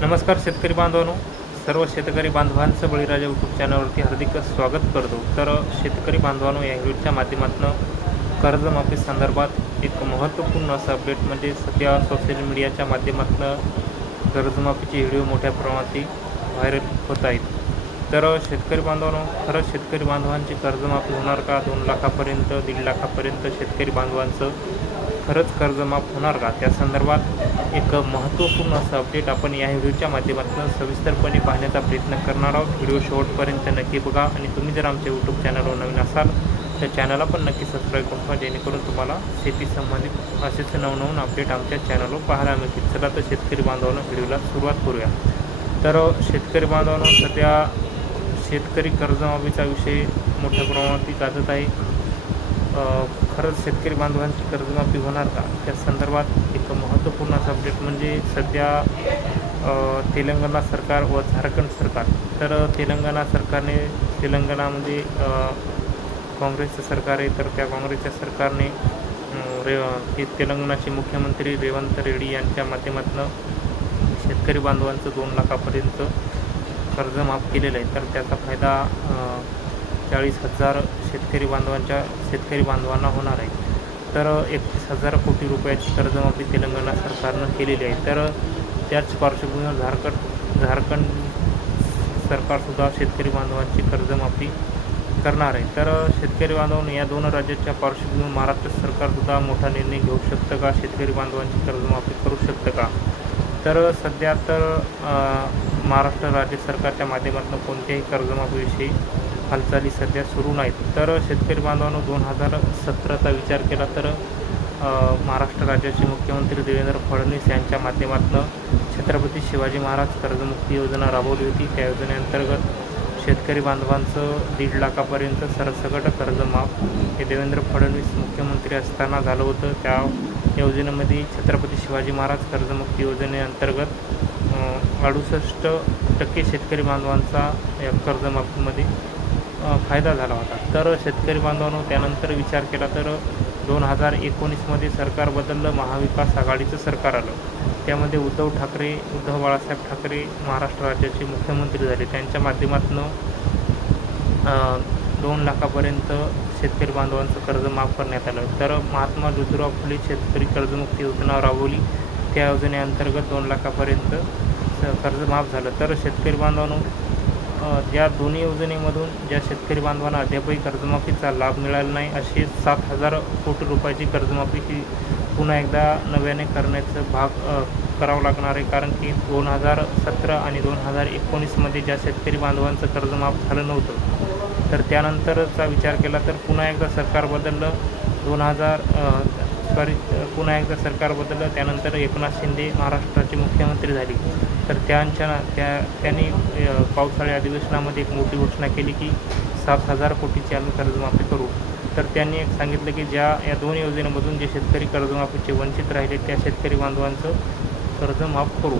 नमस्कार शेतकरी बांधवांनो. सर्व शेतकरी बांधवांचं बळीराजा यूट्यूब चॅनलवरती हार्दिक स्वागत करतो. तर शेतकरी बांधवांनो या व्हिडिओच्या माध्यमातून कर्जमाफी संदर्भात एक महत्त्वपूर्ण असं अपडेट म्हणजे सध्या सोशल मीडियाच्या माध्यमातून कर्जमाफीचे व्हिडिओ मोठ्या प्रमाणात व्हायरल होत आहेत. तर शेतकरी बांधवांनो खरंच शेतकरी बांधवांची कर्जमाफी होणार का? दोन लाखापर्यंत दीड लाखापर्यंत शेतकरी बांधवांचं खरंच कर्जमाफ होणार का? त्या संदर्भात एक महत्त्वपूर्ण असं अपडेट आपण या व्हिडिओच्या माध्यमातून सविस्तरपणे पाहण्याचा प्रयत्न करणार आहोत. व्हिडिओ शेवटपर्यंत नक्की बघा आणि तुम्ही जर आमच्या यूट्यूब चॅनलवर नवीन असाल तर चॅनलला पण नक्की सबस्क्राईब करून ठेवा जेणेकरून तुम्हाला शेती संबंधित असेच नवनवीन अपडेट आमच्या चॅनलवर पाहायला मिळतील. चला तर शेतकरी बांधवांना व्हिडिओला सुरुवात करूया. तर शेतकरी बांधवांना सध्या शेतकरी कर्जमाफीचा विषय मोठ्या प्रमाणात गाजत आहे. खरंच शेतकरी बांधवांची कर्जमाफी होणार का? त्या संदर्भात एक महत्त्वपूर्ण असा अपडेट म्हणजे सध्या तेलंगणा सरकार व झारखंड सरकार. तर तेलंगणा सरकारने तेलंगणामध्ये म्हणजे, काँग्रेसचं सरकार आहे तर त्या काँग्रेसच्या सरकारने रे ते तेलंगणाचे मुख्यमंत्री रेवंत रेड्डी यांच्या माध्यमातून शेतकरी बांधवांचं दोन लाखापर्यंत कर्ज माफ केलेलं आहे. तर त्याचा फायदा चाळीस हजार शेतकरी बांधवांच्या शेतकरी बांधवांना होणार आहे. तर एकतीस हजार कोटी रुपयाची कर्जमाफी तेलंगणा सरकारनं केलेली आहे. तर त्याच पार्श्वभूमीवर झारखंड झारखंड सरकारसुद्धा शेतकरी बांधवांची कर्जमाफी करणार आहे. तर शेतकरी बांधवांनी या दोन राज्याच्या पार्श्वभूमीवर महाराष्ट्र सरकारसुद्धा मोठा निर्णय घेऊ शकतं का? शेतकरी बांधवांची कर्जमाफी करू शकतं का? तर सध्या तर महाराष्ट्र राज्य सरकारच्या माध्यमातून कोणत्याही कर्जमाफीविषयी हालचाली सध्या सुरू नाहीत. तर शेतकरी बांधवांनो दोन हजार सतराचा विचार केला तर महाराष्ट्र राज्याचे मुख्यमंत्री देवेंद्र फडणवीस यांच्या माध्यमातून छत्रपती शिवाजी महाराज कर्जमुक्ती योजना राबवली होती. त्या योजनेअंतर्गत शेतकरी बांधवांचं दीड लाखापर्यंत सरसकट कर्जमाफ हे देवेंद्र फडणवीस मुख्यमंत्री असताना झालं होतं. त्या योजनेमध्ये छत्रपती शिवाजी महाराज कर्जमुक्ती योजनेअंतर्गत अडुसष्ट टक्के शेतकरी बांधवांचा या कर्जमाफीमध्ये फायदा झाला होता. तर शेतकरी बांधवांनो त्यानंतर विचार केला तर दोन हजार एकोणीसमध्ये सरकार बदललं महाविकास आघाडीचं सरकार आलं. त्यामध्ये उद्धव ठाकरे उद्धव बाळासाहेब ठाकरे महाराष्ट्र राज्याचे मुख्यमंत्री झाले. त्यांच्या माध्यमातून दोन लाखापर्यंत शेतकरी बांधवांचं कर्ज माफ करण्यात आलं. तर महात्मा ज्योतिराव फुले शेतकरी कर्जमुक्ती योजना राबवली. त्या योजनेअंतर्गत दोन लाखापर्यंत स- कर्ज माफ झालं. तर शेतकरी बांधवांनो या दोन्ही योजनेमधून ज्या शेतकरी बांधवांना अद्यापही कर्जमाफीचा लाभ मिळाला नाही अशी सात हजार कोटी रुपयाची कर्जमाफी ही पुन्हा एकदा नव्याने करण्याचं भाग करावं लागणार आहे. कारण की दोन हजार सतरा आणि दोन हजार एकोणीसमध्ये ज्या शेतकरी बांधवांचं कर्जमाफ झालं नव्हतं तर त्यानंतरचा विचार केला तर पुन्हा एकदा सरकार बदललं. दोन हजार सॉरी पुन्हा एकदा सरकार बदललं. त्यानंतर एकनाथ शिंदे महाराष्ट्राचे मुख्यमंत्री झाले. तर त्यांच्या त्या त्यांनी पावसाळी अधिवेशनामध्ये एक मोठी घोषणा केली की सात हजार कोटीची आम्ही कर्जमाफी करू. तर त्यांनी एक सांगितलं की ज्या या दोन योजनेमधून जे शेतकरी कर्जमाफीचे वंचित राहिले त्या शेतकरी बांधवांचं कर्ज माफ करू.